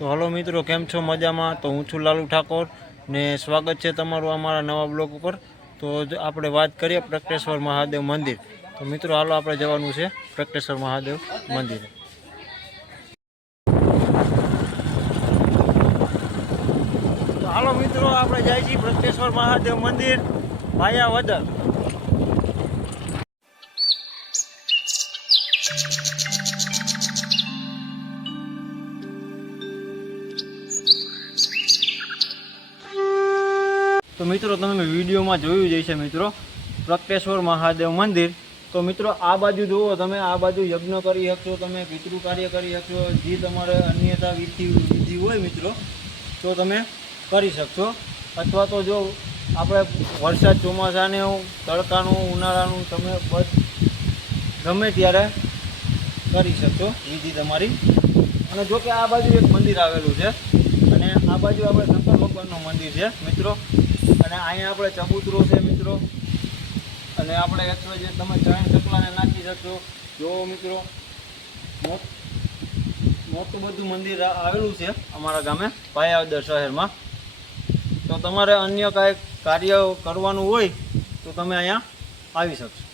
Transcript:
તો હલો મિત્રો, કેમ છો? મજામાં? તો હું છું લાલુ ઠાકોર ને સ્વાગત છે તમારું અમારા નવા બ્લોગ ઉપર। તો આપણે વાત કરીએ પ્રગટેશ્વર મહાદેવ મંદિર। તો મિત્રો હાલો આપણે જવાનું છે પ્રગટેશ્વર મહાદેવ મંદિરે। તો હાલો મિત્રો, આપણે જાય છીએ પ્રગટેશ્વર મહાદેવ મંદિર ભાયાવદર। તો મિત્રો તમે વિડીયોમાં જોયું જ હશે મિત્રો, પ્રગટેશ્વર મહાદેવ મંદિર। તો મિત્રો આ બાજુ જુઓ તમે, આ બાજુ યજ્ઞ કરી શકશો, તમે પિતૃ કાર્ય કરી શકશો, જે તમારે અન્યતા વિધિ હોય મિત્રો તો તમે કરી શકશો। અથવા તો જો આપણે વરસાદ ચોમાસાનું, તડકાનું, ઉનાળાનું તમે ગમે ત્યારે કરી શકશો વિધિ તમારી। અને જો કે આ બાજુ એક મંદિર આવેલું છે અને આ બાજુ આપણે શંકર ભગવાનનું મંદિર છે મિત્રો। અને અહીંયા આપણે ચબૂતરો છે મિત્રો, અને આપણે જે તમે ચણ ચકલાને નાખી શકશો। જો મિત્રો મોટું બધું મંદિર આવેલું છે અમારા ગામે ભાયાવદર શહેરમાં। તો તમારે અન્ય કાંઈ કાર્ય કરવાનું હોય તો તમે અહીંયા આવી શકશો।